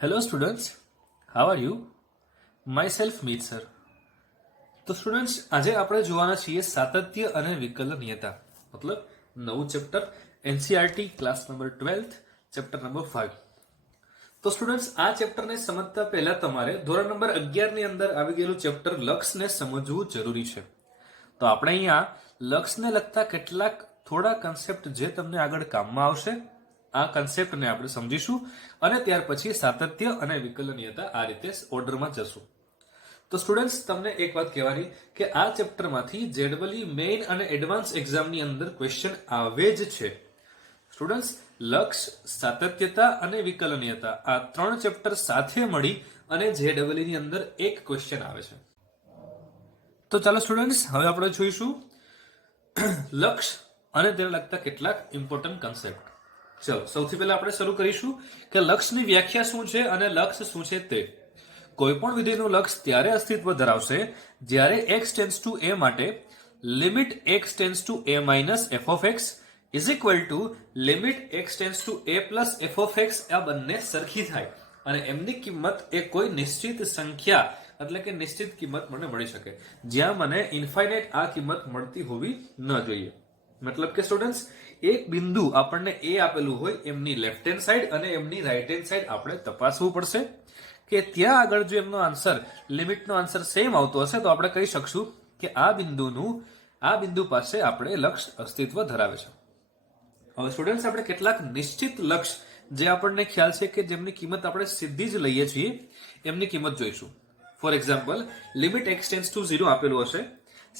Hello students, how are you? Myself Meet sir. તો students આજે આપણે જોવાના છીએ સાતત્ય અને વિકલનીયતા મતલબ નવું chapter NCERT class number 12 chapter number 5. તો સ્ટુડન્ટ્સ આ ચેપ્ટરને સમજતા પહેલા તમારે ધોરણ નંબર 11 ની અંદર આવી ગયેલું ચેપ્ટર લક્ષને સમજવું જરૂરી છે. તો આપણે અહીંયા લક્ષને લગતા કેટલાક થોડા કન્સેપ્ટ જે તમને આગળ કામમાં આવશે આ કન્સેપ્ટને આપણે સમજીશું અને ત્યાર પછી સાતત્ય અને વિકલનીયતા આ રીતે ઓર્ડરમાં જશું. તો સ્ટુડન્ટ્સ તમને એક વાત કહેવાની કે આ ચેપ્ટરમાંથી જેડબલી મેઇન અને એડવાન્સ એક્ઝામની અંદર ક્વેશ્ચન આવે જ છે. સ્ટુડન્ટ્સ લક્ષ, સાતત્યતા અને વિકલનીયતા આ ત્રણ ચેપ્ટર સાથે મળી અને જેડબલી ની અંદર એક ક્વેશ્ચન આવે છે. તો ચાલો સ્ટુડન્ટ્સ હવે આપણે જોઈશું લક્ષ અને તેને લગતા કેટલાક ઇમ્પોર્ટન્ટ કન્સેપ્ટ. ચલો સૌથી પહેલા આપણે શરૂ કરીશું કે લક્ષની વ્યાખ્યા શું છે અને લક્ષ શું છે તે. કોઈ પણ વિધેયનું લક્ષ ત્યારે અસ્તિત્વ ધરાવશે જ્યારે x ટેન્ડ્સ ટુ a માટે limit x tends to a minus f of x is equal two limit x tends to a plus f of x આ બંને સરખી થાય અને એમની કિંમત એ કોઈ નિશ્ચિત સંખ્યા એટલે કે નિશ્ચિત કિંમત મને મળી શકે જ્યાં મને ઇન્ફાઇનાઇટ આ કિંમત મળતી હોવી ન જોઈએ. મતલબ કે સ્ટુડન્ટ્સ એક બિંદુ આપણને a આપેલું હોય એમની લેફ્ટ હેન્ડ સાઈડ અને એમની રાઈટ હેન્ડ સાઈડ આપણે તપાસવું પડશે કે ત્યાં આગળ જો એમનો આન્સર લિમિટનો આન્સર સેમ આવતો હશે તો આપણે કહી શકશું કે આ બિંદુ પાસે આપણે લક્ષ અસ્તિત્વ ધરાવે છે. હવે સ્ટુડન્ટ્સ આપણે કેટલાક નિશ્ચિત લક્ષ જે આપણને ખ્યાલ છે કે જેમની કિંમત આપણે સીધી જ લઈએ છીએ એમની કિંમત જોઈશું. For example limit x tends to 0 આપેલું હશે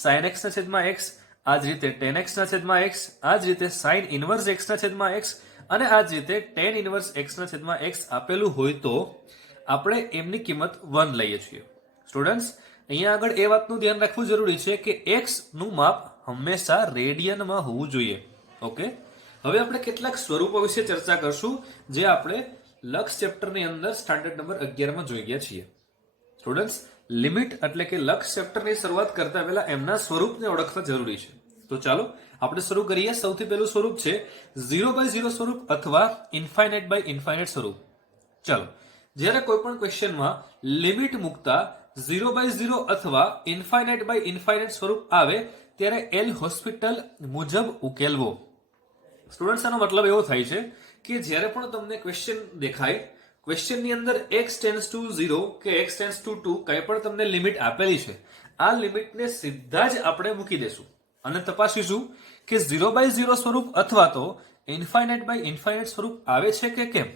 sin x ના છેદમાં x, આ જ રીતે tan x ના છેદમાં x, આ જ રીતે sin ઇનવર્સ x ના છેદમાં x અને આ જ રીતે tan ઇનવર્સ x ના છેદમાં x આપેલું હોય તો આપણે એમની કિંમત 1 લઈએ છીએ. સ્ટુડન્ટ્સ અહીંયા આગળ એ વાતનું ધ્યાન રાખવું જરૂરી છે કે x નું માપ હંમેશા રેડિયનમાં હોવું જોઈએ. ઓકે, હવે આપણે કેટલાક સ્વરૂપો વિશે ચર્ચા કરશું જે આપણે લક્ષ ચેપ્ટરની અંદર સ્ટાન્ડર્ડ નંબર 11 માં જોઈ ગયા છીએ. સ્ટુડન્ટ્સ લિમિટ એટલે કે લક્ષ ચેપ્ટરની શરૂઆત કરતા પહેલા એમના સ્વરૂપને ઓળખવા જરૂરી છે. તો ચાલો આપણે શરૂ કરીએ. સૌથી પહેલું સ્વરૂપ છે 0/0 સ્વરૂપ અથવા ઇન્ફાઇનાઇટ બાય ઇન્ફાઇનાઇટ સ્વરૂપ. ચાલો જ્યારે કોઈ પણ ક્વેશ્ચનમાં લિમિટ મૂકતા 0/0 અથવા ઇન્ફાઇનાઇટ બાય ઇન્ફાઇનાઇટ સ્વરૂપ આવે ત્યારે એલ હોસ્પિટલ મુજબ ઉકેલવો. સ્ટુડન્ટ્સ આનો મતલબ એવો થાય છે કે જ્યારે પણ તમને ક્વેશ્ચન દેખાય ક્વેશ્ચનની અંદર x ટેન્ડ્સ ટુ 0 કે x ટેન્ડ્સ ટુ 2 કંઈ પણ તમને લિમિટ આપેલી છે આ લિમિટને સીધા જ આપણે મૂકી દેશું અને તપાસીશું કે 0/0 સ્વરૂપ અથવા તો ઇન્ફાઇનાઇટ બાય ઇન્ફાઇનાઇટ સ્વરૂપ આવે છે કે કેમ.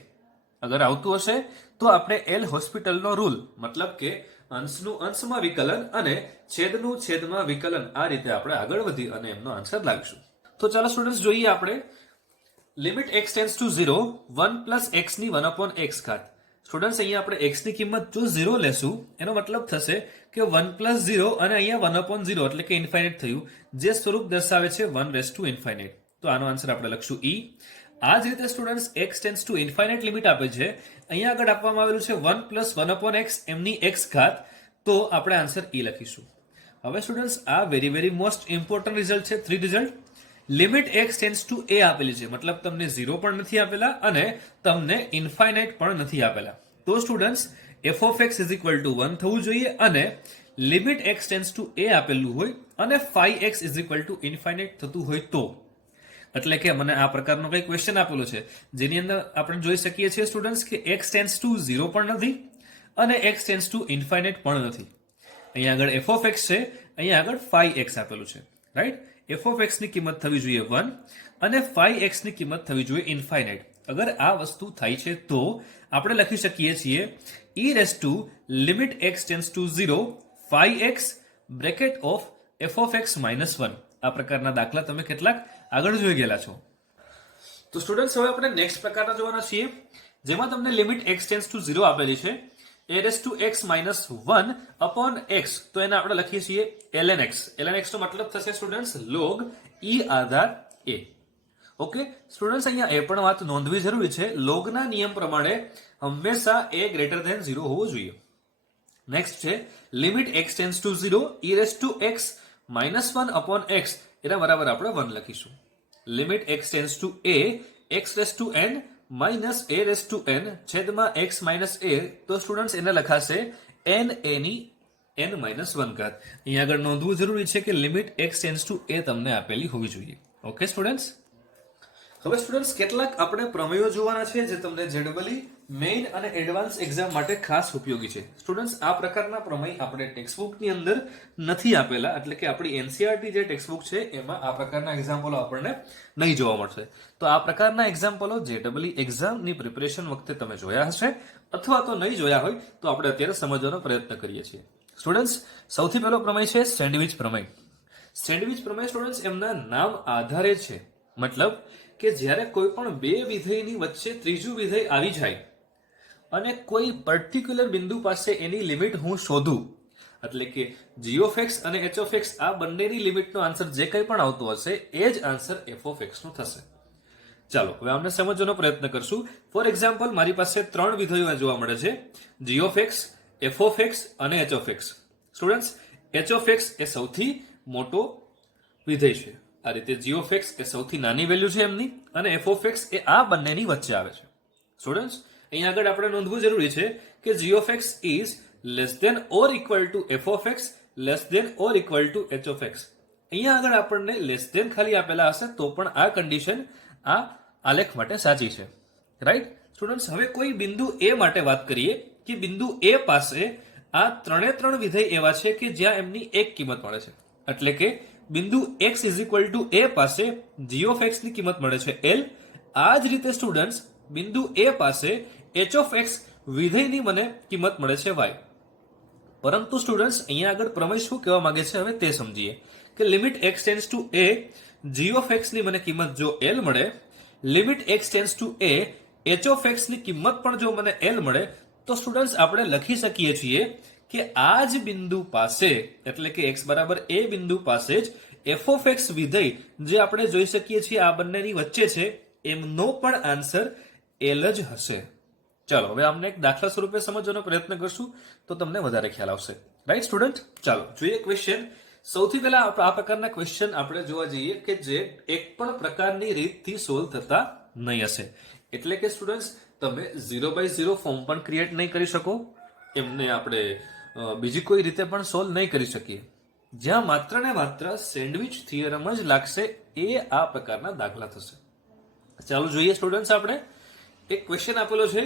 અગર આવતું હશે તો આપણે એલ હોસ્પિટલનો રૂલ મતલબ કે અંશનું અંશમાં વિકલન અને છેદનું છેદમાં વિકલન આ રીતે આપણે આગળ વધી અને એમનો આન્સર લાવીશું. તો ચાલો સ્ટુડન્ટ્સ જોઈએ આપણે limit x tends to 0 1 plus x ની 1/x ઘાત. સ્ટુડન્ટ્સ અહીંયા આપણે x ની કિંમત જો 0 લેશું એનો મતલબ થશે કે 1 પ્લસ 0 અને અહીંયા 1/0 એટલે કે ઇન્ફાઇનાઇટ થયું જે સ્વરૂપ દર્શાવે છે 1 રેઝ ટુ ઇન્ફાઇનાઇટ. તો આનો આન્સર આપણે લખશું e. આ જ રીતે students x tends two infinite limit આપે છે અહીંયા આગળ આપવામાં આવેલું છે 1 પ્લસ 1/x એમની x ઘાત તો આપણે આન્સર e લખીશું. હવે સ્ટુડન્ટ્સ આ વેરી મોસ્ટ ઇમ્પોર્ટન્ટ રિઝલ્ટ છે 3 result. Limit x tends to a આપેલી છે મતલબ તમને 0 પણ નથી આપેલા અને તમને ઇન્ફાઇનાઇટ પણ નથી આપેલા. તો students f of x is equal to 1 થવું જોઈએ અને limit x tends to a આપેલું હોય અને phi x is equal to infinite થતું હોય તો એટલે કે મને આ પ્રકારનો કઈ ક્વેશ્ચન આપેલો છે જેની અંદર આપણે જોઈ શકીએ છીએ સ્ટુડન્ટ્સ કે x ટેન્ડ્સ ટુ 0 પણ નથી અને x ટેન્ડ્સ ટુ ઇન્ફાઇનાઇટ પણ નથી. અહીંયા આગળ f of x છે, અહીંયા આગળ phi x આપેલું છે, રાઈટ. f of x ની કિંમત થવી જોઈએ 1 અને phi x ની કિંમત થવી જોઈએ ઇન્ફાઇનાઇટ. અગર આ વસ્તુ થાય છે તો આપણે લખી શકીએ છીએ e raise to limit x tends to 0 phi x bracket of f of x minus 1. આ પ્રકારના દાખલા તમે કેટલાક આગળ જોઈ ગયેલા છો. તો સ્ટુડન્ટ્સ હવે આપણે નેક્સ્ટ પ્રકારના જોવાના છીએ જેમાં તમને લિમિટ x ટેન્ડ્સ ટુ 0 આપેલી છે a raise to x minus 1 upon x. તો એને આપણે લખીએ છીએ ln x. ln x નો મતલબ થશે students log e Aadhaar a. Okay students અહીંયા એ પણ વાત નોંધવી જરૂરી છે લોગના નિયમ પ્રમાણે હંમેશા a ગ્રેટર ધેન 0 હોવો જોઈએ. નેક્સ્ટ છે limit x tends to 0 e raise to x minus 1 upon x એના બરાબર આપણે 1 લખીશું. Limit x tends to a x raise to n minus a raise to n છેદમાં x માઇનસ a, તો students એને લખાશે n a ની n minus 1 ઘાત. અહીંયા આગળ નોંધવું જરૂરી છે કે limit x tends to a તમને આપેલી હોવી જોઈએ. Okay students. હવે સ્ટુડન્ટ્સ કેટલાક આપણે પ્રમેયો જોવાના છે જે તમને જનરલી મેઇન અને એડવાન્સ એક્ઝામ માટે ખાસ ઉપયોગી છે. સ્ટુડન્ટ્સ આ પ્રકારના પ્રમેય આપણે ટેક્સ્ટબુકની અંદર નથી આપેલા, એટલે કે આપણી એનસીઆરટી જે ટેક્સ્ટબુક છે એમાં આ પ્રકારના એક્ઝામ્પલો આપણને નહીં જોવા મળશે. તો આ પ્રકારના એક્ઝામ્પલો જેડબલઈ એક્ઝામની પ્રિપરેશન વખતે તમે જોયા હશે, અથવા તો નહીં જોયા હોય તો આપણે અત્યારે સમજવાનો પ્રયત્ન કરીએ છીએ. સ્ટુડન્ટ્સ સૌથી પહેલો પ્રમેય છે સેન્ડવિચ પ્રમેય. સેન્ડવિચ પ્રમેય સ્ટુડન્ટ્સ એમના નામ આધારે છે, મતલબ કે જ્યારે કોઈ પણ બે વિધેયની વચ્ચે ત્રીજું વિધેય આવી જાય અને કોઈ પર્ટિક્યુલર બિંદુ પાસે એની લિમિટ હું શોધું, એટલે કે g ઓફ x અને h ઓફ x આ બંનેની લિમિટનો આન્સર જે કંઈ પણ આવતો હશે એ જ આન્સર f ઓફ x નો થશે. ચાલો હવે આમને સમજવાનો પ્રયત્ન કરશું. ફોર એક્ઝામ્પલ મારી પાસે ત્રણ વિધેયો જોવા મળે છે, g of x, f of x અને h of x. Students h of x એ સૌથી મોટો વિધેય છે. આ રીતે g ઓફ x એ સૌથી નાની વેલ્યુ છે એમની, અને f ઓફ x એ આ બંનેની વચ્ચે આવે છે. સ્ટુડન્ટ્સ અહીંયા આગળ આપણે નોંધવું જરૂરી છે કે g of x is less than or equal to f of x less than or equal to h of x. અહીંયા આગળ આપણને લેસ ધેન ખાલી આપેલા હશે તો પણ આ કન્ડિશન આ આલેખ માટે સાચી છે. Right students. હવે કોઈ બિંદુ a માટે વાત કરીએ કે બિંદુ a પાસે આ ત્રણ વિધેય એવા છે કે જ્યાં એમની એક કિંમત મળે છે, એટલે કે બિંદુ x is equal two a પાસે g ઓફ x ની કિંમત મળે છે l. આ જ રીતે સ્ટુડન્ટ્સ બિંદુ a પાસે h ઓફ x વિધેયની મને કિંમત મળે છે y. પરંતુ સ્ટુડન્ટ્સ અહીંયા આગળ પ્રમેય શું કહેવા માંગે છે હવે તે સમજીએ કે limit x tends to a g of x ની મને કિંમત જો l મળે, limit x tends to a h of x ની કિંમત પણ જો મને l મળે, તો સ્ટુડન્ટ્સ આપણે લખી શકીએ છીએ કે આ જ બિંદુ પાસે, એટલે કે x બરાબર a બિંદુ પાસે જ f ઓફ x વિધેય જે આપણે જોઈ શકીએ છીએ આ બંનેની વચ્ચે છે, એમનો પણ આન્સર l જ હશે. ચાલો હવે આમને એક દાખલા સ્વરૂપે સમજવાનો પ્રયત્ન કરશું તો તમને વધારે ખ્યાલ આવશે. Right student. ચાલો જોઈએ ક્વેશ્ચન. સૌથી પહેલા આ પ્રકારના ક્વેશ્ચન આપણે જોવા જઈએ કે જે એક પણ પ્રકારની રીતથી સોલ્વ થતા નહીં હશે. એટલે કે સ્ટુડન્ટ્સ તમે 0/0 ફોર્મ પણ ક્રિએટ નહીં કરી શકો, એમને આપણે બીજી કોઈ રીતે પણ સોલ્વ નહીં કરી શકીએ. જ્યાં માત્ર ને માત્ર સેન્ડવિચ થિયરમ જ લાગશે એ આ પ્રકારના દાખલા થશે. ચાલો જોઈએ સ્ટુડન્ટ્સ. આપણે એક ક્વેશ્ચન આપેલો છે,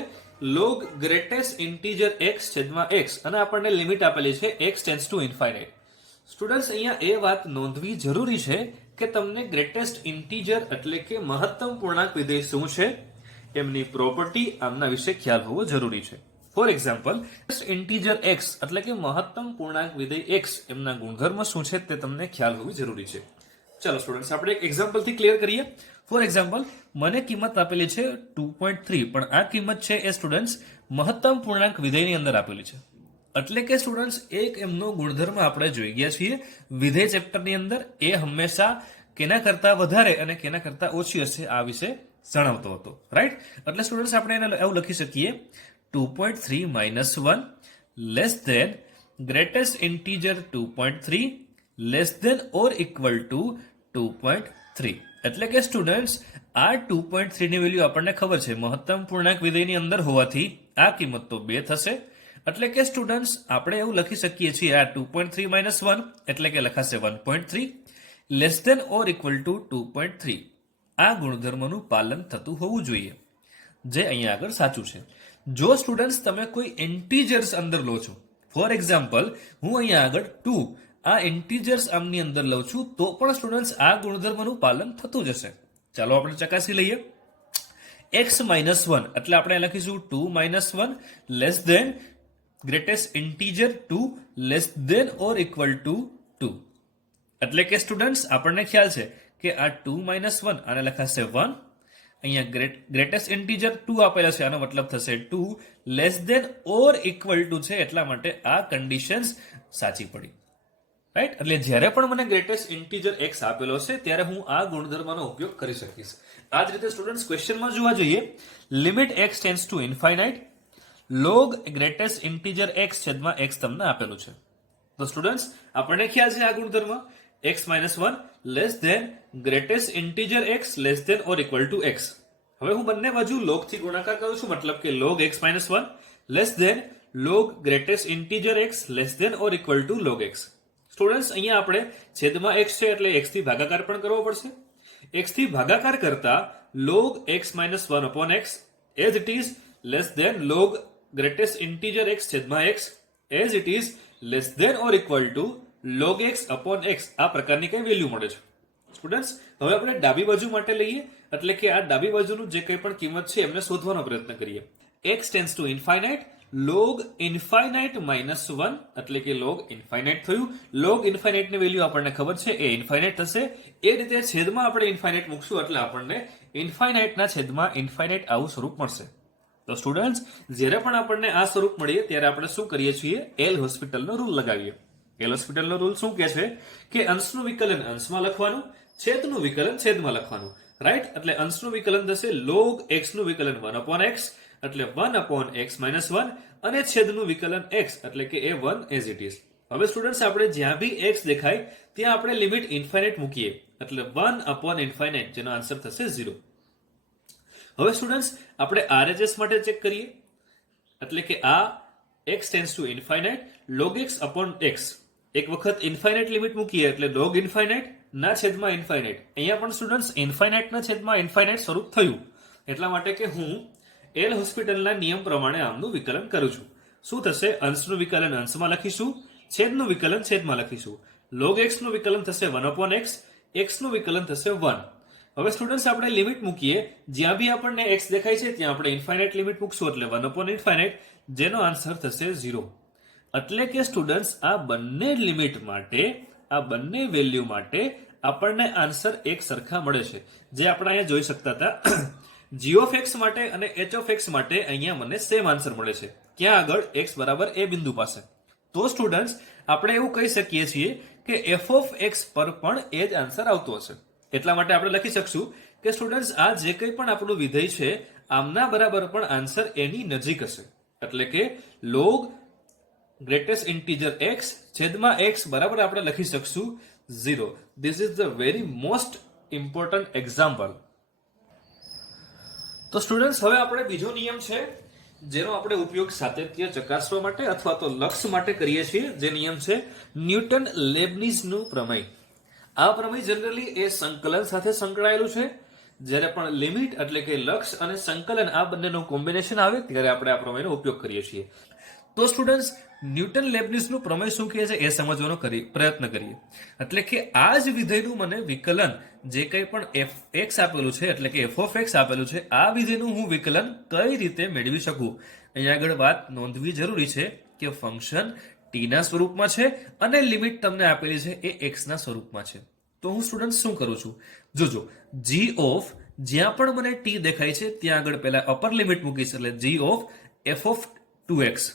લોગ ગ્રેટેસ્ટ ઇન્ટીજર x છેદમાં x, અને આપણને લિમિટ આપેલી છે x tends two infinite. Students અહીંયા એ વાત નોંધવી જરૂરી છે કે તમને ગ્રેટેસ્ટ ઇન્ટીજર એટલે કે મહત્તમ પૂર્ણાંક વિધેય શું છે, એમની પ્રોપર્ટી આમના વિશે ખ્યાલ હોવો જરૂરી છે. ફોર એક્ઝામ્પલ ઇન્ટીજર x એટલે કે મહત્તમ પૂર્ણાંક વિધેય x એમના ગુણધર્મ શું છે તે તમને ખ્યાલ હોવી જરૂરી છે. ચાલો સ્ટુડન્ટ્સ આપણે એક એક્ઝામ્પલથી ક્લિયર કરીએ. ફોર એક્ઝામ્પલ મને કિંમત આપેલી છે 2.3, પણ આ કિંમત છે એ સ્ટુડન્ટ્સ મહત્તમ પૂર્ણાંક વિધેયની અંદર આપેલી છે. એટલે કે સ્ટુડન્ટ્સ એક એમનો ગુણધર્મ આપણે જોઈ ગયા છીએ વિધેય ચેપ્ટરની અંદર, એ હંમેશા કેના કરતા વધારે અને કેના કરતા ઓછી હશે આ વિશે જણાવતો હતો. રાઈટ. એટલે સ્ટુડન્ટ્સ આપણે એને એવું લખી શકીએ 2.3 minus 1 less than greatest integer 2.3 less than or equal to 2.3. એટલે કે સ્ટુડન્ટ્સ આ 2.3 ની વેલ્યુ આપણને ખબર છે મહત્તમ પૂર્ણાંક વિધેયની અંદર હોવાથી આ કિંમત તો 2 થશે. એટલે કે સ્ટુડન્ટ્સ આપણે એવું લખી શકીએ છીએ આ 2.3 minus 1 એટલે કે લખાશે 1.3 less than or equal to 2.3. આ ગુણધર્મનું પાલન થતું હોવું જોઈએ, જે અહીંયા આગળ સાચું છે. જો સ્ટુડન્ટ્સ તમે કોઈ ઇન્ટીજર્સ અંદર લો છો, ફોર એક્ઝામ્પલ હું અહીંયા આગળ 2 આ ઇન્ટીજર્સ આમની અંદર લઉં છું, તો પણ સ્ટુડન્ટ્સ આ ગુણધર્મનું પાલન થતું જ હશે. ચાલો આપણે ચકાસી લઈએ. x minus 1 એટલે આપણે લખીશું 2 minus 1 less than greatest integer 2 less than or equal to 2. એટલે કે સ્ટુડન્ટ્સ આપણને ખ્યાલ છે કે આ 2 minus 1 આને લખાશે 1, અહીંયા ગ્રેટેસ્ટ ઇન્ટીજર 2 આપેલા છે, આનો મતલબ થશે 2 less than or equal to છે, એટલા માટે આ કન્ડિશન્સ સાચી પડી. રાઈટ. એટલે જ્યારે પણ મને ગ્રેટેસ્ટ ઇન્ટીજર x આપેલો છે ત્યારે હું આ ગુણધર્મનો ઉપયોગ કરી શકીશ. આ જ રીતે સ્ટુડન્ટ્સ ક્વેશ્ચનમાં જોવા જઈએ, limit x tends two infinite log greatest integer x છેદમાં x તમને આપેલું છે. તો સ્ટુડન્ટ્સ આપણને ખ્યાલ છે આ ગુણધર્મ x minus 1 less than greatest integer x less than or equal to x. હવે હું બંને બાજુ log થી ગુણાકાર કરું છું, મતલબ કે log x minus 1 less than log greatest integer x less than or equal to log x. Students, અહીંયા આપણે છેદમાં x છે એટલે x થી ભાગાકાર પણ કરવો પડશે. x થી ભાગાકાર કરતા log x minus 1 upon x as it is less than log greatest integer x છેદમાં x as it is less than or equal to log x upon x આ પ્રકારની કઈ વેલ્યુ મળે છે. સ્ટુડન્ટ્સ, હવે આપણે ડાબી બાજુ માટે લઈએ, એટલે કે આ ડાબી બાજુનું જે કંઈ પણ કિંમત છે એમને શોધવાનો પ્રયત્ન કરીએ. x tends two infinite, log infinite minus 1 એટલે કે log ઇન્ફાઇનાઇટ થયું. log ઇન્ફાઇનાઇટ ની વેલ્યુ આપણને ખબર છે એ ઇન્ફાઇનાઇટ થશે. એ રીતે છેદમાં આપણે ઇન્ફાઇનાઇટ મૂકશું એટલે આપણને ઇન્ફાઇનાઇટના છેદમાં ઇન્ફાઇનાઇટ આવું સ્વરૂપ મળશે. તો સ્ટુડન્ટ્સ, જ્યારે પણ આપણને આ સ્વરૂપ મળીએ ત્યારે આપણે શું કરીએ છીએ? એલ હોસ્પિટલનો રૂલ લગાવીએ. એલ હોસ્પિટલનો રૂલ શું કહે છે કે અંશનું વિકલન અંશમાં લખવાનું, છેદનું વિકલન છેદમાં લખવાનું. રાઈટ? એટલે અંશનું વિકલન થશે log x નું વિકલન 1 upon x એટલે 1 upon x minus 1 અને છેદનું વિકલન x એટલે કે એ 1 as it is. હવે સ્ટુડન્ટ્સ, આપણે જ્યાં બી x દેખાય ત્યાં આપણે લિમિટ ઇન્ફાઇનાઇટ મૂકીએ એટલે 1 upon ઇન્ફાઇનાઇટ, જેનો આન્સર થશે 0. હવે સ્ટુડન્ટ્સ, આપણે RHS માટે ચેક કરીએ, એટલે કે આ x tends two infinite log x upon x. એક વખત ઇન્ફાઇનાઇટ લિમિટ મૂકીએ એટલે log ઇન્ફાઇનાઇટ ના છેદમાં ઇન્ફાઇનાઇટ. અહીંયા પણ સ્ટુડન્ટ્સ ઇન્ફાઇનાઇટના છેદમાં ઇન્ફાઇનાઇટ સ્વરૂપ થયું, એટલા માટે કે હું એલ હોસ્પિટલના નિયમ પ્રમાણે આમનું વિકલન કરું છું. શું થશે? અંશનું વિકલન અંશમાં લખીશું, છેદનું વિકલન છેદમાં લખીશું. log x નું વિકલન થશે 1 upon x, x નું વિકલન થશે 1. હવે સ્ટુડન્ટ્સ, આપણે લિમિટ મૂકીએ, જ્યાં બી આપણને x દેખાય છે ત્યાં આપણે ઇન્ફાઇનાઇટ લિમિટ મૂકશું એટલે 1 upon ઇન્ફાઇનાઇટ, જેનો આન્સર થશે 0. એટલે કે સ્ટુડન્ટ્સ, આ બંને લિમિટ માટે, આ બંને વેલ્યુ માટે આપણને આન્સર એક સરખા મળે છે, જે આપણે અહીંયા જોઈ શકતા હતા. g of x માટે અને h of x માટે અહીંયા મને સેમ આન્સર મળે છે. ક્યાં આગળ? x બરાબર a બિંદુ પાસે. તો સ્ટુડન્ટ્સ, આપણે એવું કહી શકીએ છીએ કે f of x પર પણ એ જ આન્સર આવતો હશે. એટલા માટે આપણે લખી શકશું કે સ્ટુડન્ટ્સ, આ જે કંઈ પણ આપણું વિધેય છે આમના બરાબર પણ આન્સર એની નજીક હશે. એટલે કે log greatest integer x છેદમાં x બરાબર આપણે લખી શકશું 0. This is the very most important example. તો સ્ટુડન્ટ્સ, હવે આપણે બીજો નિયમ છે જેનો આપણે ઉપયોગ સાતત્ય ચકાસવા માટે અથવા તો લક્ષ માટે કરીએ છીએ, જે નિયમ છે ન્યૂટન લેબનીઝનું પ્રમેય. આ પ્રમેય જનરલી એ સંકલન સાથે સંકળાયેલું છે. જ્યારે પણ લિમિટ એટલે કે લક્ષ અને સંકલન આ બંનેનું કોમ્બિનેશન આવે ત્યારે આપણે આ પ્રમેયનો ઉપયોગ કરીએ છીએ. તો સ્ટુડન્ટ્સ, ન્યૂટન લેબનીઝનું પ્રમેય શું કહે છે એ સમજવાનો પ્રયત્ન કરીએ. એટલે કે આ જ વિધેયનું મને વિકલન, જે કંઈ પણ f(x) આપેલું છે એટલે કે f of x આપેલું છે, આ વિધેયનું હું વિકલન કઈ રીતે મેળવી શકું. અહીંયા આગળ વાત નોંધવી જરૂરી છે કે ફંક્શન t ના સ્વરૂપમાં છે અને લિમિટ તમને આપેલી છે એ x ના સ્વરૂપમાં છે. તો હું સ્ટુડન્ટ શું કરું છું? જોજો, g of જ્યાં પણ મને t દેખાય છે ત્યાં આગળ પહેલા અપર લિમિટ મૂકીશ એટલે g of f of 2x.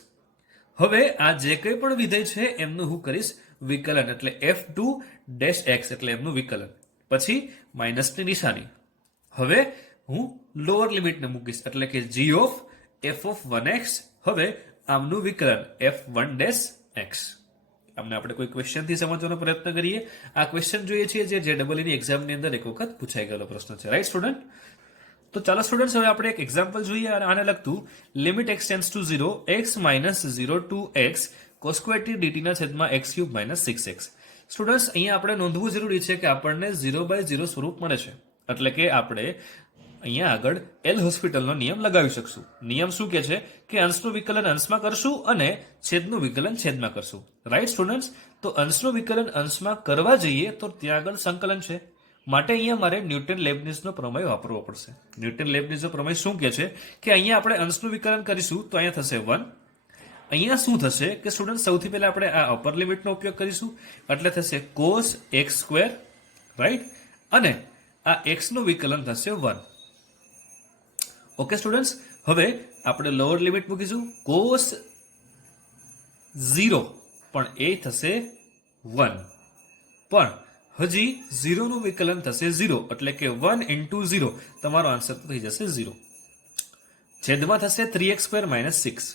હવે આ જે કંઈ પણ વિધેય છે એમનું હું કરીશ વિકલન એટલે f2-x એટલે એમનું વિકલન, પછી માઇનસની નિશાની. હવે હું લોઅર લિમિટને મૂકીશ એટલે કે g of f of 1x. હવે આમનું વિકલન f1-x. આમને આપણે કોઈ ક્વેશ્ચનથી સમજવાનો પ્રયત્ન કરીએ. આ ક્વેશ્ચન જોઈએ છીએ જે JEE એક્ઝામની અંદર એક વખત પૂછાઈ ગયેલો પ્રશ્ન છે. Right student? તો ચાલો સ્ટુડન્ટ્સ, હવે આપણે એક એક્ઝામ્પલ જોઈએ આને લગતું. Limit x tends to 0 x minus 0 to x cos square t dt ના છેદમાં x cube minus 6x. Students, અહીંયા આપણે નોંધવું જરૂરી છે કે આપણને 0/0 સ્વરૂપ મળે છે. એટલે કે આપણે અહીંયા આગળ એલ હોસ્પિટલનો નિયમ લગાવી શકશું. નિયમ શું કહે છે કે અંશનું વિકલન અંશમાં કરશું અને છેદનું વિકલન છેદમાં કરશું. Right students? તો અંશનું વિકલન અંશમાં કરવા જઈએ તો ત્યાં આગળ સંકલન છે, માટે અહીંયા મારે ન્યૂટન લેબનીઝનો પ્રમેય વાપરવો પડશે. ન્યૂટન લેબનીઝનો પ્રમેય શું કહે છે કે અહીંયા આપણે અંશનું વિકલન કરીશું તો અહીંયા થશે 1. અહીંયા શું થશે કે સ્ટુડન્ટ, સૌથી પહેલા આપણે આ અપર લિમિટનો ઉપયોગ કરીશું એટલે થશે cos x². રાઈટ? અને આ x નું વિકલન થશે 1. ઓકે સ્ટુડન્ટ્સ, હવે આપણે લોઅર લિમિટ મૂકીશું cos 0 પણ એ થશે 1. પણ હજી 0 નું વિકલન થશે 0 એટલે કે 1 into 0 તમારો આન્સર થઈ જશે 0. છેદમાં થશે 3x² - 6.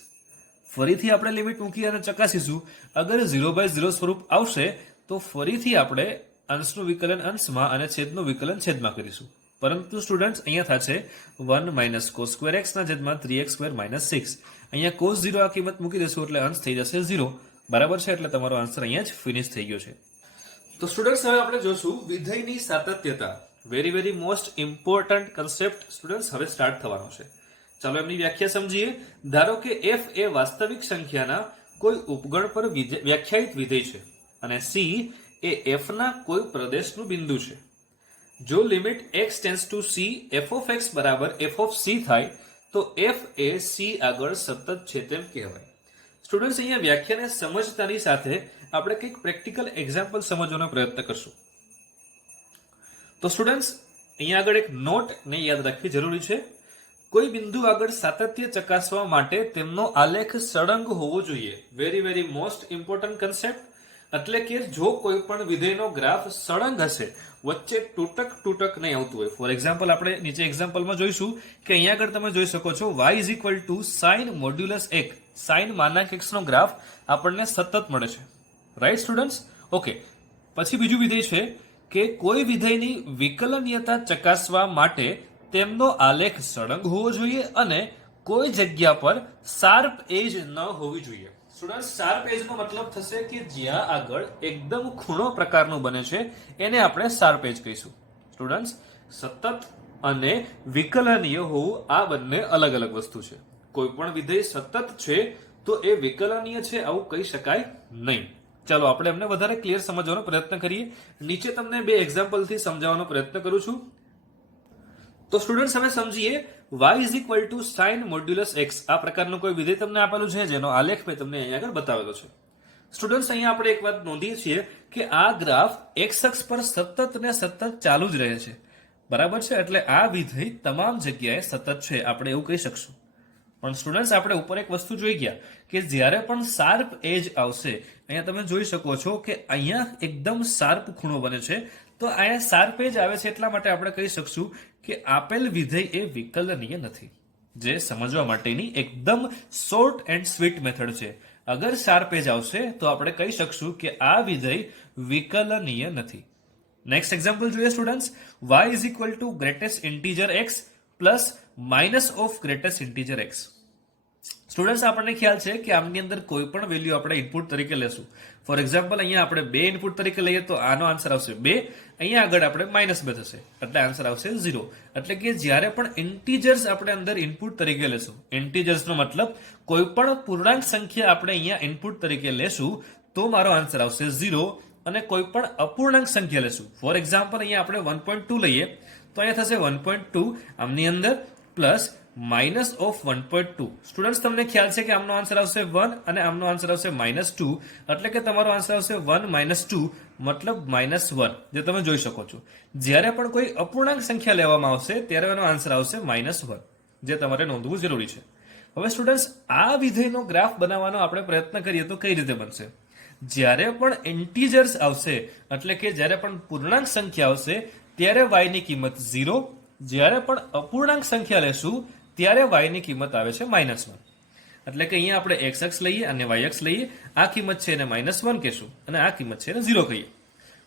ફરીથી આપણે લિમિટ મૂકી અને ચકાસીશું. અગર 0/0 સ્વરૂપ આવશે તો ફરીથી આપણે અંશનું વિકલન અંશમાં અને છેદનું વિકલન છેદમાં કરીશું. પરંતુ સ્ટુડન્ટ્સ અહીંયા થશે 1 માઇનસ કોસ સ્ક્વેર એક્સ ના છેદમાં 3x સ્ક્વેર માઇનસ 6. અહીંયા કોસ 0 આ કિંમત મૂકી દેશું એટલે અંશ થઈ જશે 0. બરાબર છે, એટલે તમારો આન્સર અહીંયા જ ફિનિશ થઈ ગયો છે. તો સ્ટુડન્ટ્સ હવે આપણે જોશું વિધેયની સાતત્યતા. Very most important concept students હવે સ્ટાર્ટ થવાનો છે. ચાલો એમની વ્યાખ્યા સમજીએ. ધારો કે f એ વાસ્તવિક સંખ્યાના કોઈ ઉપગણ પર વ્યાખ્યાયિત વિધેય છે અને c એ f ના કોઈ પ્રદેશનું બિંદુ છે. જો limit x tends two c f of x બરાબર f of c થાય તો f એ c આગળ સતત છે તેમ કહેવાય. સ્ટુડન્ટ્સ અહીંયા વ્યાખ્યાને સમજતાની સાથે આપણે કંઈક પ્રેક્ટિકલ એક્ઝામ્પલ સમજવાનો પ્રયત્ન કરશું. તો સ્ટુડન્ટ્સ અહીંયા આગળ એક નોટ ને યાદ રાખવી જરૂરી છે. કોઈ બિંદુ આગળ સાતત્ય ચકાસવા માટે તેમનો આલેખ સળંગ હોવો જોઈએ. Very most important concept. એટલે કે જો કોઈ પણ વિધેયનો ગ્રાફ સળંગ હશે, વચ્ચે તૂટક નહીં આવતું હોય. ફોર એક્ઝામ્પલ આપણે નીચે એક્ઝામ્પલમાં જોઈશું કે અહીંયા આગળ તમે જોઈ શકો છો y is equal to sine modulus 1. Sine માનાંક x નો ગ્રાફ આપણને સતત મળે છે. Right students? ઓકે. પછી બીજું વિધેય છે કે કોઈ વિધેયની વિકલનીયતા ચકાસવા માટે તેમનો આલેખ સળંગ હોવો જોઈએ અને કોઈ જગ્યા પર શાર્પ એજ ન હોવી જોઈએ. સ્ટુડન્ટ્સ, શાર્પ એજ નો મતલબ થશે કે જ્યાં આગળ એકદમ ખૂણો પ્રકારનું બને છે એને આપણે શાર્પ એજ કહીશું. સ્ટુડન્ટ્સ, સતત અને વિકલનીય હોવું આ બંને અલગ વસ્તુ છે. કોઈ પણ વિધેય સતત છે તો એ વિકલનીય છે આવું કહી શકાય નહીં. ચાલો આપણે એમને વધારે ક્લિયર સમજવાનો પ્રયત્ન કરીએ. નીચે તમને બે એક્ઝામ્પલથી સમજાવવાનો પ્રયત્ન કરું છું. તો સ્ટુડન્ટ્સ હવે સમજીએ. y is equal to sine modulus x આ પ્રકારનું કોઈ વિધેય તમને આપેલું છે જેનો આલેખ મેં તમને અહીંયા આગળ બતાવેલો છે. સ્ટુડન્ટ્સ, અહીંયા આપણે એક વાત નોંધીએ છીએ કે આ ગ્રાફ x અક્ષ પર સતત ચાલુ જ રહે છે. બરાબર છે, એટલે આ વિધેય તમામ જગ્યાએ સતત છે આપણે એવું કહી શકશું. પણ સ્ટુડન્ટ્સ, આપણે ઉપર એક વસ્તુ જોઈ ગયા કે જ્યારે પણ શાર્પ એજ આવશે, અહીંયા તમે જોઈ શકો છો કે અહીંયા એકદમ શાર્પ ખૂણો બને છે. તો અહીંયા શાર્પ એજ આવે છે એટલા માટે આપણે કહી શકશું કે આપેલ વિધેય એ વિકલનીય નથી. જે સમજવા માટેની એકદમ શોર્ટ એન્ડ સ્વીટ મેથડ છે. અગર શાર્પ એજ આવશે તો આપણે કહી શકશું કે આ વિધેય વિકલનીય નથી. નેક્સ્ટ એક્ઝામ્પલ જોઈએ students. y is equal two greatest integer x plus minus of greatest integer x. Students, આપણને ખ્યાલ છે કે આમની અંદર કોઈ પણ વેલ્યુ આપણે ઇનપુટ તરીકે લેશું. ફોર એક્ઝામ્પલ અહીંયા આપણે 2 ઇનપુટ તરીકે લઈએ તો આનો આન્સર આવશે 2. અહીંયા આગળ આપણે -2 થશે એટલે આન્સર આવશે 0. એટલે કે જ્યારે પણ ઇન્ટીજર્સ આપણે અંદર ઇનપુટ તરીકે લેશું, ઇન્ટીજર્સનો મતલબ કોઈ પણ પૂર્ણાંક સંખ્યા આપણે અહીંયા ઇનપુટ તરીકે લેશું તો મારો આન્સર આવશે 0. અને કોઈ પણ અપૂર્ણાંક સંખ્યા લેશું, ફોર એક્ઝામ્પલ અહીંયા આપણે 1.2 લઈએ તો અહીંયા થશે 1.2 આમની અંદર પ્લસ માઇનસ ઓફ 1.2. સ્ટુડન્ટ્સ, તમને ખ્યાલ છે કે આમનો આન્સર આવશે 1 અને આમનો આન્સર આવશે -2. એટલે કે તમારો આન્સર આવશે 1 -2 મતલબ -1 જે તમે જોઈ શકો છો. જ્યારે પણ કોઈ અપૂર્ણાંક સંખ્યા લેવામાં આવશે ત્યારે એનો આન્સર આવશે -1 જે તમારે નોંધવું જરૂરી છે. હવે સ્ટુડન્ટ્સ, આ વિધેયનો ગ્રાફ બનાવવાનો આપણે પ્રયત્ન કરીએ તો કઈ રીતે બનશે? જ્યારે પણ ઇન્ટીજર્સ આવશે એટલે કે જ્યારે પણ પૂર્ણાંક સંખ્યા આવશે ત્યારે y ની કિંમત 0. જ્યારે પણ અપૂર્ણાંક સંખ્યા લેશું ત્યારે y ની કિંમત આવે છે -1. એટલે કે અહીંયા આપણે x અક્ષ લઈએ અને y અક્ષ લઈએ. આ કિંમત છે એને -1 કહેશું અને આ કિંમત છે એને 0 કહીએ.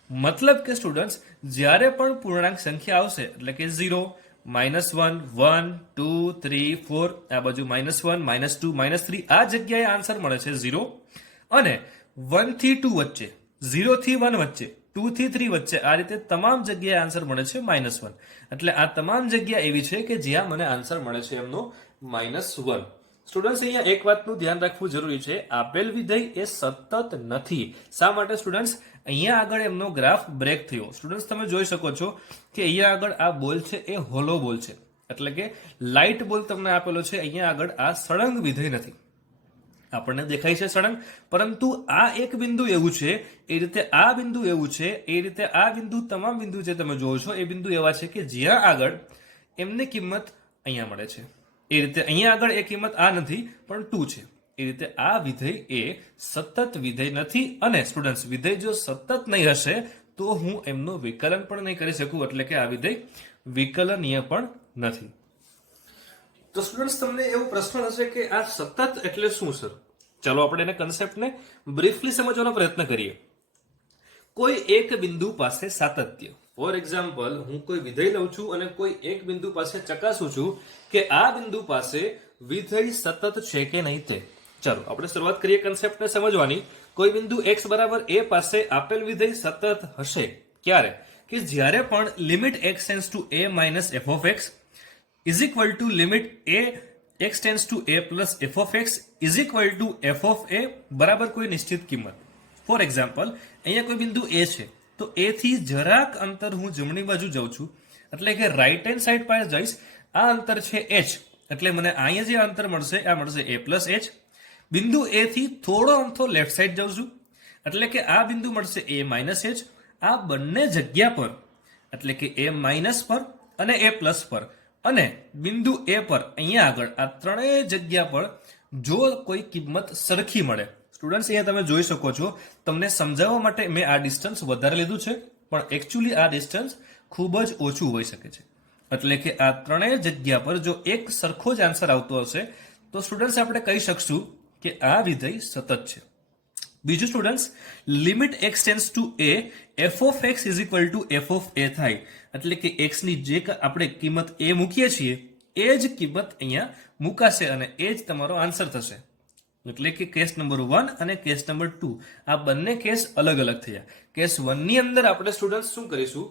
મતલબ કે સ્ટુડન્ટ્સ, જ્યારે પણ પૂર્ણાંક સંખ્યા આવશે એટલે કે 0, -1, 1, 2, 3, 4 આ બાજુ -1, -2, -3 આ જગ્યાએ આન્સર મળે છે 0. અને 1 થી 2 વચ્ચે, 0 થી 1 વચ્ચે, 2 થી 3 વચ્ચે આ રીતે તમામ જગ્યાએ આન્સર મળે છે -1. એટલે આ તમામ જગ્યા એવી છે કે જ્યાં મને આન્સર મળે છે એમનો -1. સ્ટુડન્ટ્સ, અહીંયા એક વાતનું ધ્યાન રાખવું જરૂરી છે. આપેલ વિધેય એ સતત નથી. શા માટે સ્ટુડન્ટ્સ? અહીંયા આગળ એમનો ગ્રાફ બ્રેક થયો. સ્ટુડન્ટ્સ, તમે જોઈ શકો છો કે અહીંયા આગળ આ બોલ છે એ હોલો બોલ છે. એટલે કે લાઇટ બોલ તમને આપેલો છે. અહીંયા આગળ આ સળંગ વિધેય નથી. આપણને દેખાય છે સળંગ, પરંતુ આ એક બિંદુ એવું છે, એ રીતે આ બિંદુ એવું છે, એ રીતે આ બિંદુ, તમામ બિંદુ જે તમે જોવો છો એ બિંદુ એવા છે કે જ્યાં આગળ એમની કિંમત અહીંયા મળે છે. એ રીતે અહીંયા આગળ એ કિંમત આ નથી પણ 2 છે. એ રીતે આ વિધેય એ સતત વિધેય નથી. અને સ્ટુડન્ટ્સ, વિધેય જો સતત નહીં હશે તો હું એમનું વિકલન પણ નહીં કરી શકું. એટલે કે આ વિધેય વિકલનીય પણ નથી. તો સ્ટુડન્ટ્સ, તમને એવો પ્રશ્ન હશે કે આ સતત એટલે શું સર? ચાલો આપણે એને કન્સેપ્ટને બ્રીફલી સમજવાનો પ્રયત્ન કરીએ. કોઈ એક બિંદુ પાસે સાતત્ય, ફોર એક્ઝામ્પલ, હું કોઈ વિધેય લઉં છું અને કોઈ એક બિંદુ પાસે ચકાસું છું કે આ બિંદુ પાસે વિધેય સતત છે કે નહીં તે. ચાલો આપણે શરૂઆત કરીએ કન્સેપ્ટને સમજવાની. કોઈ બિંદુ x બરાબર a પાસે આપેલ વિધેય સતત હશે ક્યારે? કે જ્યારે પણ limit x tends to a minus f of x is equal two limit a x tends to a plus f of x is equal to f of a બરાબર કોઈ નિશ્ચિત કિંમત. ફોર એક્ઝામ્પલ, અહીંયા કોઈ બિંદુ a છે, તો a થી જરાક અંતર હું જમણી બાજુ જાઉં છું, એટલે કે રાઈટ હેન્ડ સાઈડ પાસે જઈશ. આ અંતર છે h, એટલે મને અહીંયા જે અંતર મળશે આ મળશે a પ્લસ h. બિંદુ a થી થોડો અમથો લેફ્ટ સાઈડ જાઉં છું, એટલે કે આ બિંદુ મળશે a માઇનસ h. આ બંને જગ્યા પર, એટલે કે a માઇનસ પર અને a પ્લસ પર અને બિંદુ a પર અહીંયા આગળ આ ત્રણેય જગ્યા પર જો કોઈ કિંમત સરખી મળે. સ્ટુડન્ટ્સ અહીંયા તમે જોઈ શકો છો, તમને સમજાવવા માટે મેં આ ડિસ્ટન્સ વધારે લીધું છે, પણ એકચ્યુઅલી આ ડિસ્ટન્સ ખૂબ જ ઓછું હોઈ શકે છે. એટલે કે આ ત્રણેય જગ્યા પર જો એક સરખો જ આન્સર આવતો હશે તો સ્ટુડન્ટ્સ આપણે કહી શકશું કે આ વિધેય સતત છે. બીજું students, limit x tends to a f of x is equal to f of a થાય. એટલે કે x ની જે આપણે કિંમત a મૂકીએ છીએ એ જ કિંમત અહીંયા મુકાશે અને એ જ તમારો આન્સર થશે. એટલે કે કેસ નંબર 1 અને કેસ નંબર 2 આ બંને કેસ અલગ અલગ થયા. કેસ 1 ની અંદર આપણે સ્ટુડન્ટ્સ શું કરીશું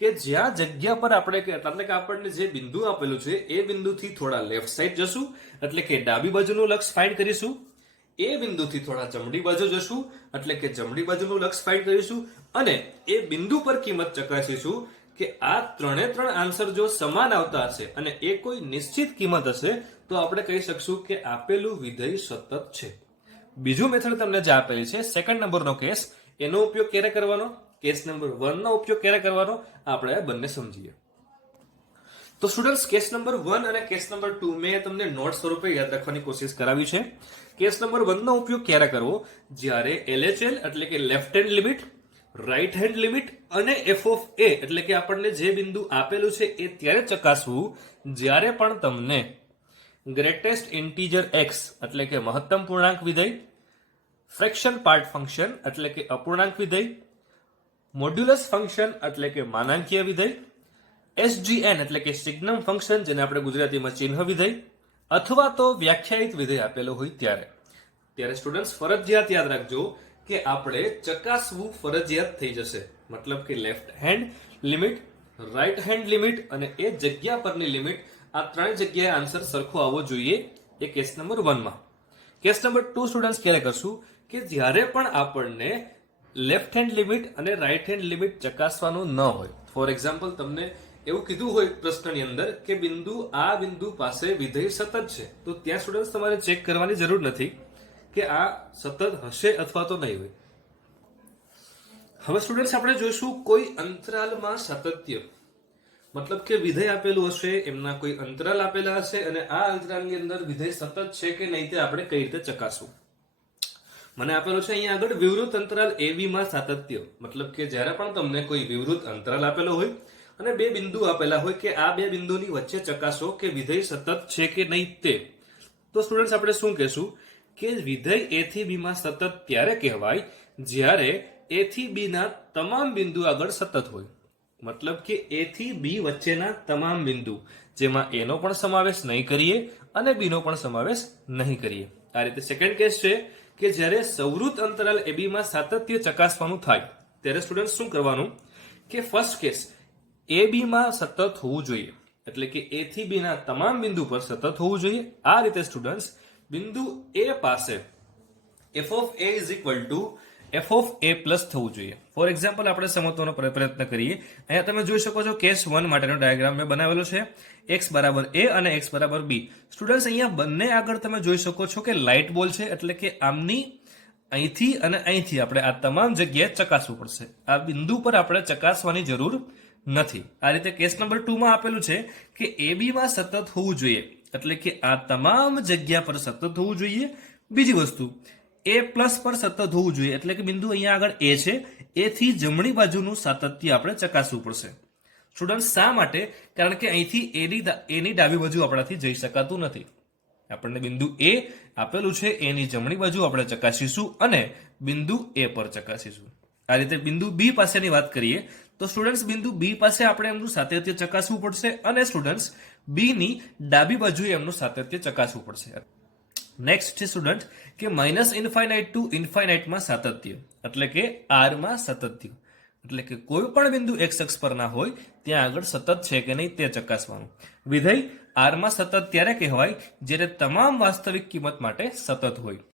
કે જ્યાં જગ્યા પર આપણે એટલે કે આપણને જે બિંદુ આપેલું છે એ બિંદુથી થોડા લેફ્ટ સાઈડ જશું, એટલે કે ડાબી બાજુનું લક્ષ ફાઇન્ડ કરીશું. એ બિંદુથી થોડા જમણી બાજુ જશું, એટલે કે જમણી બાજુનું લક્ષ ફાઇન્ડ કરીશું અને એ બિંદુ પર કિંમત ચકાસીશું કે આ ત્રણે ત્રણ આન્સર જો સમાન આવતા હશે અને એ કોઈ નિશ્ચિત કિંમત હશે તો આપણે કહી શકશું કે આપેલું વિધેય સતત છે. બીજું મેથડ તમને જે આપેલી છે સેકન્ડ નંબરનો કેસ, એનો ઉપયોગ ક્યારે કરવાનો, કેસ નંબર 1 નો ઉપયોગ ક્યારે કરવાનો, આપણે બંને સમજીએ. તો સ્ટુડન્ટ્સ, કેસ નંબર 1 અને કેસ નંબર 2 મેં તમને નોટ સ્વરૂપે યાદ રાખવાની કોશિશ કરાવી છે. કેસ નંબર 1 નો ઉપયોગ ક્યારે કરવો? જ્યારે LHL એટલે કે left hand limit, right hand limit અને f ઓફ a એટલે કે આપણને જે બિંદુ આપેલું છે એ ત્યારે ચકાસવું જ્યારે પણ તમને ગ્રેટેસ્ટ ઇન્ટીજર x એટલે કે મહત્તમ પૂર્ણાંક વિધેય, ફ્રેક્શન પાર્ટ ફંક્શન એટલે કે અપૂર્ણાંક વિધેય, મોડ્યુલસ ફંક્શન એટલે કે માનાંકીય વિધેય, SGN એટલે કે સિગ્નમ ફંક્શન જેને આપણે ગુજરાતીમાં ચિહ્ન વિધેય અથવા તો વ્યાખ્યાયિત વિધેય આપેલો હોય ત્યારે સ્ટુડન્ટ્સ ફરજિયાત યાદ રાખજો કે આપણે ચકાસવું ફરજિયાત થઈ જશે. મતલબ કે left hand limit, right hand limit અને એ જગ્યા પરની લિમિટ, આ ત્રણ જગ્યાએ આન્સર સરખો આવવો જોઈએ એ કેસ નંબર 1 માં. કેસ નંબર 2 સ્ટુડન્ટ્સ ક્યારે કરશું કે જ્યારે પણ આપણને લેફ્ટ હેન્ડ લિમિટ અને રાઈટ હેન્ડ લિમિટ ચકાસવાનું ન હોય. ફોર એક્ઝામ્પલ, તમને એવું કીધું હોય પ્રશ્નની અંદર કે આ બિંદુ પાસે વિધેય સતત છે, તો ત્યાં સ્ટુડન્ટ્સ તમારે ચેક કરવાની જરૂર નથી કે આ સતત હશે અથવા તો નહીં હોય. હવે સ્ટુડન્ટ્સ આપણે જોઈશું કોઈ અંતરાલમાં સાતત્ય, મતલબ કે વિધેય આપેલું હશે, એમના કોઈ અંતરાલ આપેલા હશે અને આ અંતરાલની અંદર વિધેય સતત છે કે નહીં તે આપણે કઈ રીતે ચકાસવું. મને આપેલું છે અહીંયા આગળ વિવૃત અંતરાલ AB માં સાતત્ય. મતલબ કે જ્યારે પણ તમને કોઈ વિવૃત અંતરાલ આપેલો હોય અને બે બિંદુ આપેલા હોય કે આ બે બિંદુની વચ્ચે ચકાસો કે વિધેય સતત છે કે નહીં તે, તો સ્ટુડન્ટ્સ આપણે શું કહેશું કે વિધેય A થી B માં સતત ત્યારે કહેવાય જ્યારે A થી B ના તમામ બિંદુ આગળ સતત હોય. મતલબ કે A થી B વચ્ચેના તમામ બિંદુ, જેમાં A નો પણ સમાવેશ નહીં કરીએ અને B નો પણ સમાવેશ નહીં કરીએ. આ રીતે સેકન્ડ કેસ છે કે જ્યારે સંવૃત અંતરાલ AB માં સાતત્ય ચકાસવાનું થાય ત્યારે સ્ટુડન્ટ શું કરવાનું કે ફર્સ્ટ કેસ AB માં સતત હોવું જોઈએ, એટલે કે A થી B ના તમામ બિંદુ પર સતત હોવું જોઈએ. આ રીતે સ્ટુડન્ટ્સ બિંદુ A પાસે f of A is equal to f of A plus થવું જોઈએ. ફોર એક્ઝામ્પલ, આપણે સમજવાનો પ્રયત્ન કરીએ. અહીંયા તમે જોઈ શકો છો કેસ 1 માટેનો ડાયાગ્રામ મેં બનાવેલો છે, x બરાબર A અને x બરાબર B. સ્ટુડન્ટ્સ અહીંયા બંને આગળ તમે જોઈ શકો છો કે લાઇટ બોલ છે, એટલે કે આમની અહીંથી અને અહીંથી આપણે આ તમામ જગ્યાએ ચકાસવું પડશે. આ બિંદુ પર આપણે ચકાસવાની જરૂર નથી. આ રીતે કેસ નંબર 2 માં આપેલું છે કે AB માં સતત હોવું જોઈએ, એટલે કે આ તમામ જગ્યા પર સતત હોવું જોઈએ. બીજી વસ્તુ, A પ્લસ પર સતત હોવું જોઈએ, એટલે કે બિંદુ અહીંયા આગળ A છે, A થી જમણી બાજુનું સાતત્ય આપણે ચકાસવું પડશે. સ્ટુડન્ટ શા માટે? કારણ કે અહીંથી A ની ડાબી બાજુ આપણાથી જઈ શકાતું નથી. આપણને બિંદુ A આપેલું છે, A ની જમણી બાજુ આપણે ચકાસીશું અને બિંદુ A પર ચકાસીશું. આ રીતે બિંદુ B પાસેની વાત કરીએ તો સ્ટુડન્ટ્સ બિંદુ બી પાસે આપણે એમનું સાતત્ય ચકાસવું પડશે અને સ્ટુડન્ટ્સ બી ની ડાબી બાજુએ એમનું સાતત્ય ચકાસવું પડશે. નેક્સ્ટ છે સ્ટુડન્ટ કે માઇનસ ઇન્ફાઇનાઇટ ટુ ઇન્ફાઇનાઇટમાં સાતત્ય, એટલે કે આર માં સાતત્ય, એટલે કે કોઈ પણ બિંદુ એક્સ અક્ષ પર ના હોય ત્યાં આગળ સતત છે કે નહીં તે ચકાસવાનું. વિધેય આર માં સતત ત્યારે કહેવાય જ્યારે તમામ વાસ્તવિક કિંમત માટે સતત હોય.